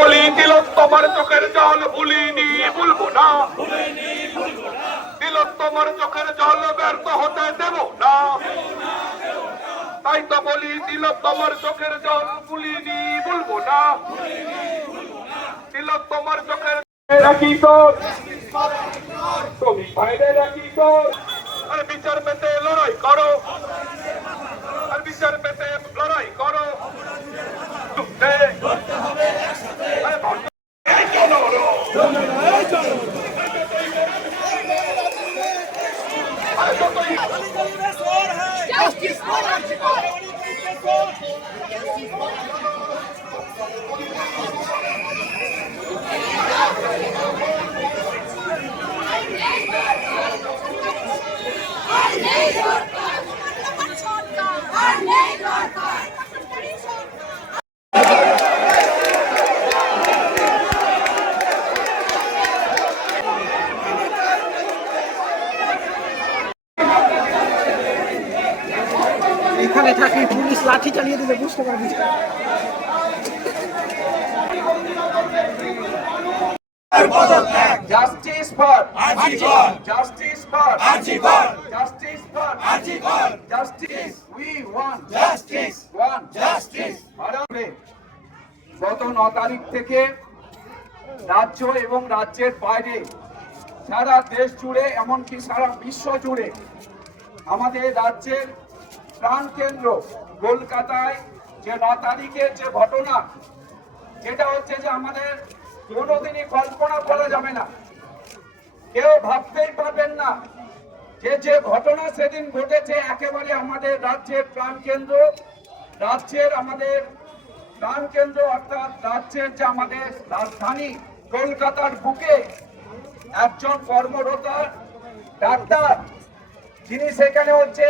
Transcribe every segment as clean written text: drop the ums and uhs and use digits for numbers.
বলি তিলোত্তমার চোখের জল ভুলিনি ভুলবো না, তিলোত্তমার চোখের জল ব্যর্থ হতে দেব না। তাই তো বলি তিলোত্তমার চোখের জল ভুলিনি ভুলবো না, তিলোত্তমার চোখের রাখি তোর তুমি বাইরে রাখি তোর। আর বিচার পেতে লড়াই করো, আর বিচার পেতে লড়াই করো। এখানে থাকি পুলিশ লাঠি চালিয়ে দিলে বুঝতে পারবি। Justice for Arjigor, justice for Arjigor, justice for Arjigor, justice. We want justice, want justice. গত 9 তারিখ থেকে রাজ্য এবং রাজ্যের বাইরে সারা দেশ জুড়ে এমনকি সারা বিশ্ব জুড়ে আমাদের রাজ্যের প্রাণকেন্দ্র কলকাতায় যে 9 তারিখের যে ঘটনা, যেটা হচ্ছে যে আমাদের কোনোদিনই কল্পনা করা যাবে না, কেউ ভাবতেই পারবেন না যে যে ঘটনা সেদিন ঘটেছে একেবারে আমাদের রাজ্যের প্রাণকেন্দ্র, রাজ্যের আমাদের প্রাণকেন্দ্র অর্থাৎ রাজ্যের যে আমাদের রাজধানী কলকাতার বুকে একজন কর্মরত ডাক্তার, যিনি সেখানে হচ্ছে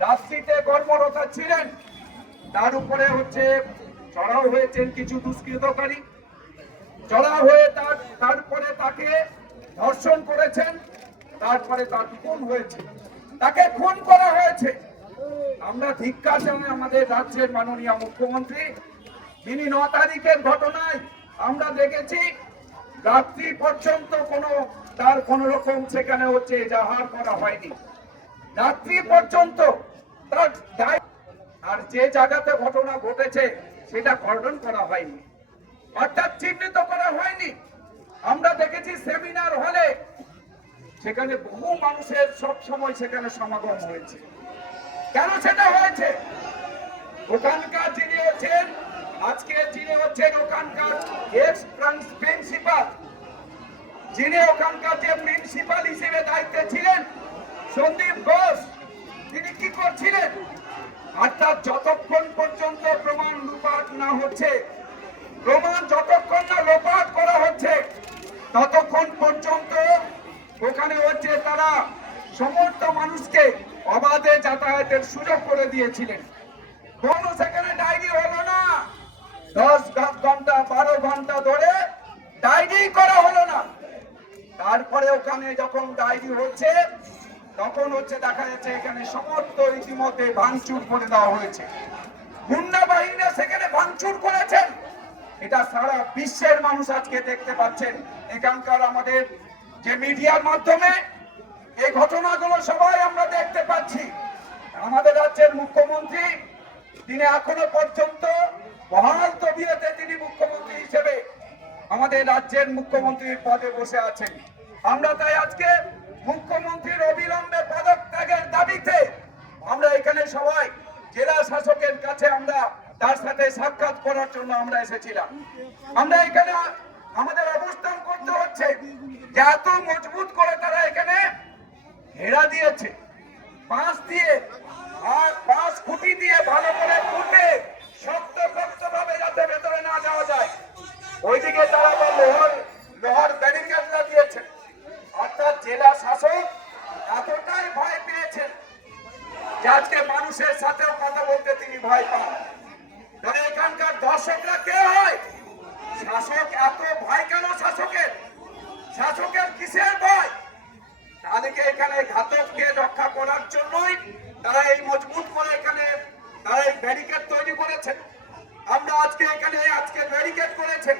রাত্রিতে কর্মরত ছিলেন, তার উপরে হচ্ছে চড়াও হয়েছেন কিছু দুষ্কৃতকারী, চড়াও হয়ে তারপরে তাকে ধর্ষণ করেছেন, তারপরে তার খুন হয়েছে, তাকে খুন করা হয়েছে। আমরা ধিক্কার জানাই আমাদের রাজ্যের মাননীয় মুখ্যমন্ত্রী, যিনি 9 তারিখের ঘটনায় আমরা দেখেছি রাত্রি পর্যন্ত তার কোন রকম সেখানে হচ্ছে এজাহার করা হয়নি, রাত্রি পর্যন্ত তার আর যে জায়গাতে ঘটনা ঘটেছে সেটা কর্ডন করা হয়নি, অর্থাৎ চিহ্নিত করা হয়নি। আমরা দেখেছি সেমিনার হলে সেখানে বহু মানুষের সব সময় সেখানে সমাগম হয়েছে। কেন সেটা হয়েছে? ওখানকার যিনি হচ্ছেন আজকে যিনি হচ্ছেন ওখানকার এক্স প্রিন্সিপাল, যিনি ওখানকার যে প্রিন্সিপাল হিসেবে দায়িত্বে ছিলেন সন্দীপ ঘোষ, তিনি কি করছিলেন? অর্থাৎ যতক্ষণ পর্যন্ত প্রমাণ লোপাট না হচ্ছে, প্রমাণ যতক্ষণ না লোপাট করা হচ্ছে ততক্ষণ পর্যন্ত ওখানে হচ্ছে তারা সমস্ত মানুষকে অবাধে যাতায়াতের সুযোগ করে দিয়েছিলেন। কোন সেখানে ডায়েরি হলো না, 10 ঘন্টা 12 ঘন্টা ধরে ডায়েরি করা হলো না। তারপরে ওখানে যখন ডায়েরি হচ্ছে তখন হচ্ছে দেখা যাচ্ছে এখানে সমস্ত ইতিমধ্যে ভাঙচুর করে দেওয়া হয়েছে, গুন্ডা বাহিনী সেখানে ভাঙচুর করেছেন। এটা সারা বিশ্বের মানুষ আজকে দেখতে পাচ্ছেন। এখানকার আমাদের যে মিডিয়ার মাধ্যমে এই ঘটনাগুলো সবাই আমরা দেখতে পাচ্ছি। আমাদের রাজ্যের মুখ্যমন্ত্রী তিনি এখনো পর্যন্ত বহাল তবিয়তে তিনি মুখ্যমন্ত্রী হিসেবে আমাদের রাজ্যের মুখ্যমন্ত্রীর পদে বসে আছেন। আমরা তাই আজকে মুখ্যমন্ত্রীর অবিলম্বে পদত্যাগের দাবিতে আমরা এখানে সবাই জেলা শাসকের কাছে আমরা তার সাথে সাক্ষাৎ করার জন্য আমরা এসেছিলাম। আমরা এখানে আমাদের অবস্থান করতে হচ্ছে যে এত মজবুত করে তারা এখানে ঘেরা দিয়েছে, বাঁশ দিয়ে আর 5 খুঁটি দিয়ে ভালো করে পুঁতে শক্ত ভাবে যাতে ভেতরে না যাওয়া যায়, ওইদিকে তারা লোহার ব্যারিকেড লাগিয়েছে। অর্থাৎ জেলা শাসক এতটাই ভয় পেয়েছেন যে আজকে মানুষের সাথেও কথা বলতে তিনি ভয় পান। তবে এখানকার দর্শকরা কে হয়? শাসক এত ভয় কেন শাসকের? শাসকের কিসের ভয়? তাদেরকে এখানে ঘাতককে রক্ষা করার জন্যই তারা এই মজবুত করে এখানে তারা এই ব্যারিকেড তৈরি করেছেন। আমরা আজকে এখানে ব্যারিকেড করেছেন।